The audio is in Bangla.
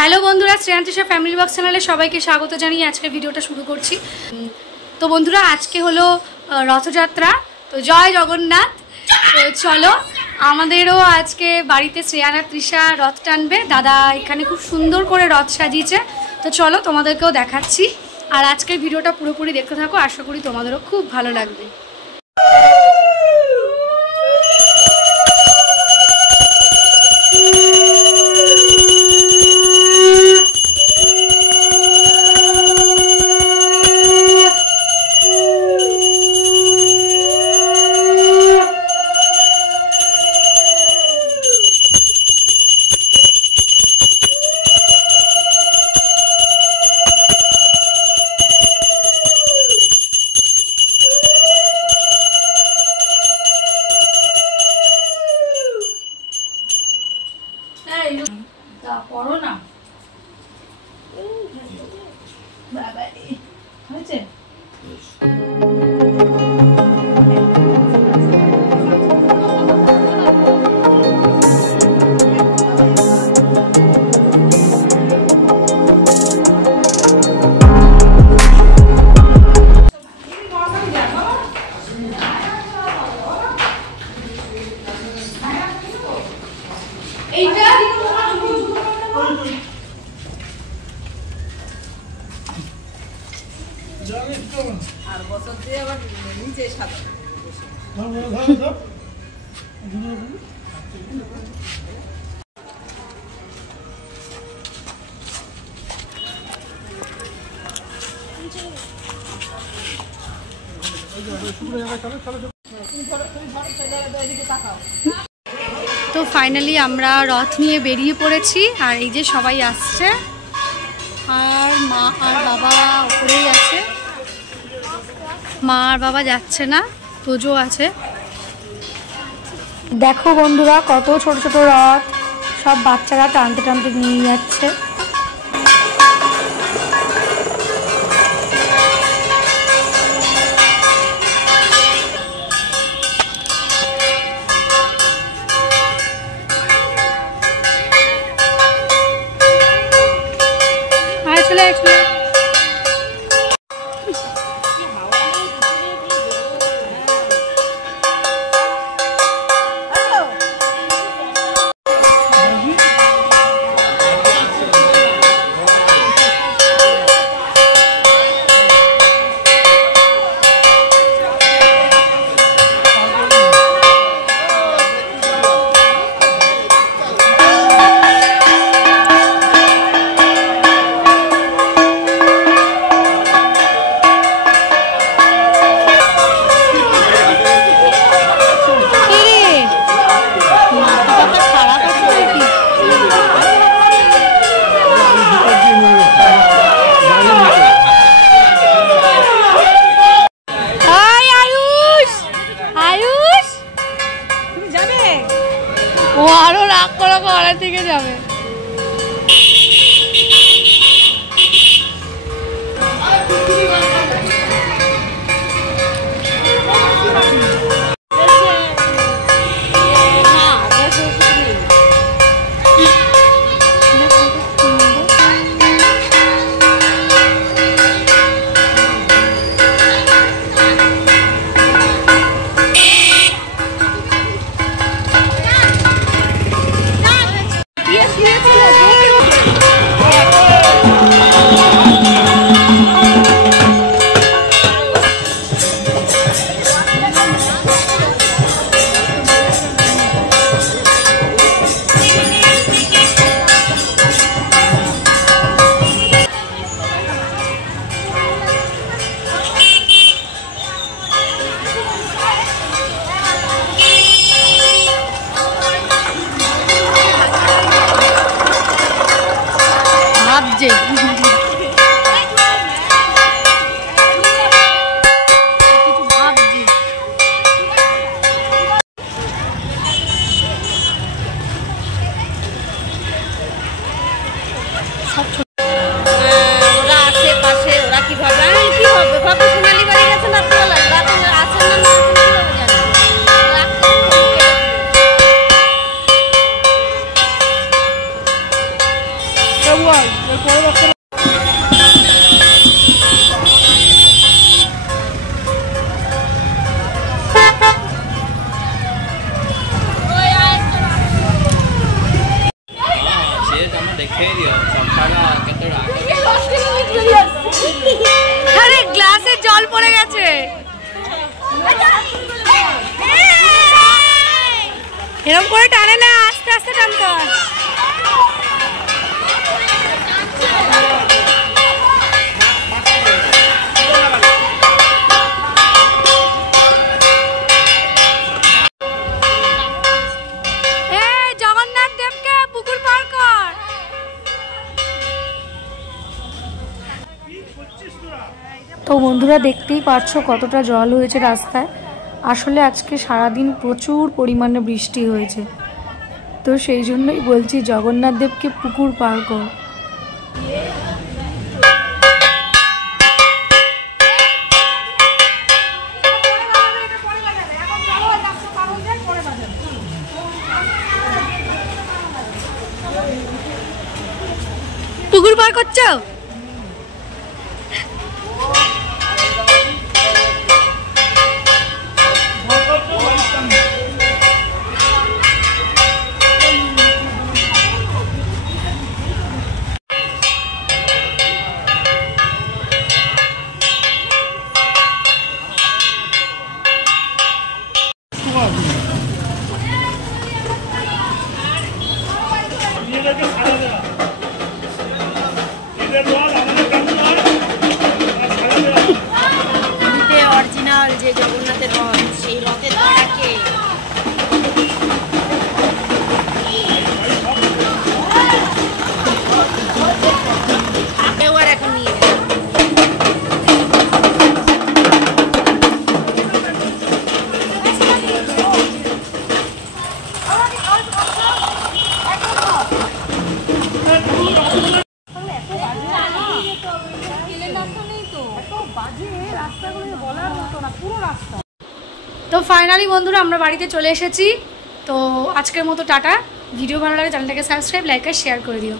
হ্যালো বন্ধুরা, শ্রেয়ান্তিশা ফ্যামিলি বক্স চ্যানেলে সবাইকে স্বাগত জানিয়ে আজকের ভিডিওটা শুরু করছি। তো বন্ধুরা, আজকে হলো রথযাত্রা। তো জয় জগন্নাথ। তো চলো, আমাদেরও আজকে বাড়িতে শ্রেয়ানা তৃষা রথ টানবে। দাদা এখানে খুব সুন্দর করে রথ সাজিয়েছে। তো চলো তোমাদেরকেও দেখাচ্ছি। আর আজকের ভিডিওটা পুরোপুরি দেখতে থাকো, আশা করি তোমাদেরও খুব ভালো লাগবে। তো ফাইনালি আমরা রথ নিয়ে বেরিয়ে পড়েছি। আর এই যে সবাই আসছে, আর মা আর বাবা উপরেই আছে। মা আর বাবা যাচ্ছে না, তোজো আছে। দেখো বন্ধুরা, কত ছোট ছোট রথ, সব বাচ্চারা টানতে টানতে নিয়ে যাচ্ছে। ও আরো রাগ করা ঘরের থেকে যাবে। ওরা আশেপাশে, ওরা কি ভাবে কি হবে, ভাবে সোনালি বাড়ি গেছে না, আছে না তো আরে গ্লাসে জল পড়ে গেছে। এরকম করে টানে না, আস্তে আস্তে টানতে হয়। জগন্নাথ দেবকে পুকুর পার কর। তো বন্ধুরা দেখতেই পাচ্ছ কতটা জল হয়েছে রাস্তায়। আসলে আজকে সারাদিন প্রচুর পরিমাণে বৃষ্টি হয়েছে, তো সেই জন্যই বলছি জগন্নাথ দেবকে পুকুর পার কর। পুকুর পার করছো? অরিজিনাল যে জগন্নাথের রথ, সেই রথের দড়াকে এখন নিয়ে তো ফাইনালি বন্ধুরা আমরা বাড়িতে চলে এসেছি। তো আজকের মতো টাটা। ভিডিও ভালো লাগে চ্যানেলটাকে সাবস্ক্রাইব, লাইক আর শেয়ার করে দিও।